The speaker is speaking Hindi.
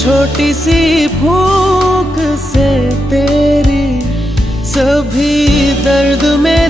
छोटी सी भूख से तेरी सभी दर्द मेरे